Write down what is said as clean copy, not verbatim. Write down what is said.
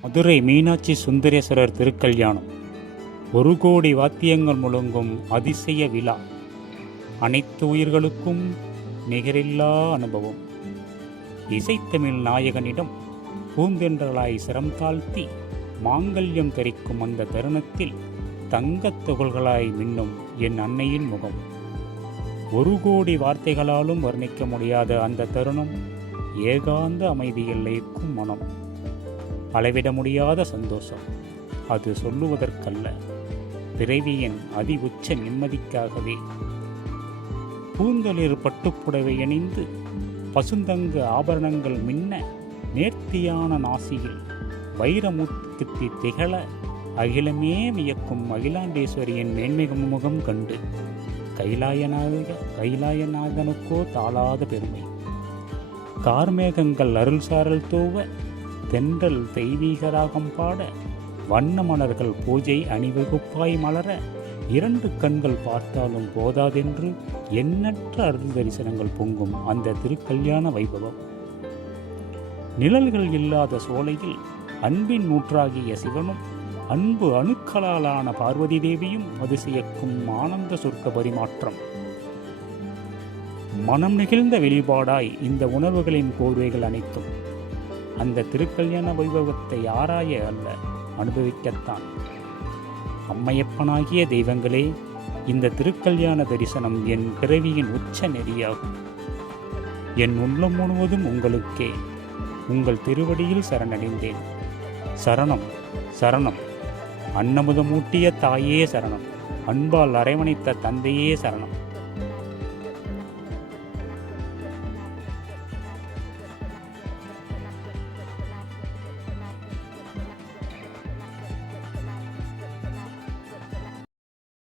மதுரை மீனாட்சி சுந்தரேஸ்வரர் திருக்கல்யாணம். 1,00,00,000 வாத்தியங்கள் முழங்கும் அதிசய விழா. அனைத்து உயிர்களுக்கும் நிகரில்லா அனுபவம். இசைத்தமிழ் நாயகனிடம் பூந்தென்றலாய் சிரம் தாழ்த்தி மாங்கல்யம் தரிக்கும் அந்த தருணத்தில் தங்கத் துகள்களாய் மின்னும் என் அன்னையின் முகம். 1,00,00,000 வார்த்தைகளாலும் வர்ணிக்க முடியாத அந்த தருணம். ஏகாந்த அமைதியில் லயிக்கும் மனம். அளவிட முடியாத சந்தோஷம். அது சொல்லுவதற்கல்ல, பிறவியின் அதி உச்ச நிம்மதிக்காகவே. பூந்தளிர் பட்டுப்புடவை அணிந்து பசுந்தங்க ஆபரணங்கள் மின்ன, நேர்த்தியான நாசியில் வைரமுத்துத்தி திகழ, அகிலமே வியக்கும் அகிலாண்டேஸ்வரியின் மேன்மிகு முகம் கண்டு கைலாயநாதனுக்கோ தாளாத பெருமை. கார்மேகங்கள் அருள் சாரல் தூவ, தென்றல் தெய்வீக ராகம் பாட, வண்ண மலர்கள் பூஜை அணிவகுப்பாய் மலர, 2 கண்கள் பார்த்தாலும் போதாதென்று எண்ணற்ற அருள் தரிசனங்கள் பொங்கும் அந்த திருக்கல்யாண வைபவம். நிழல்கள் இல்லாத சோலையில் அன்பின் ஊற்றாகிய சிவனும் அன்பு அணுக்களாலான பார்வதி தேவியும் அதிசயக்கும் ஆனந்த சொர்க்க பரிமாற்றம். மனம் நெகிழ்ந்த வெளிப்பாடாய் இந்த உணர்வுகளின் கோர்வைகள் அனைத்தும் அந்த திருக்கல்யாண வைபவத்தை ஆராய அல்ல, அனுபவிக்கத்தான். அம்மையப்பனாகிய தெய்வங்களே, இந்த திருக்கல்யாண தரிசனம் என் பிறவியின் உச்ச நெறியாகும். என் உள்ளம் முழுவதும் உங்களுக்கே. உங்கள் திருவடியில் சரணடைந்தேன். சரணம் சரணம். அன்னமுதமூட்டிய தாயே சரணம். அன்பால் அரவணைத்த தந்தையே சரணம்.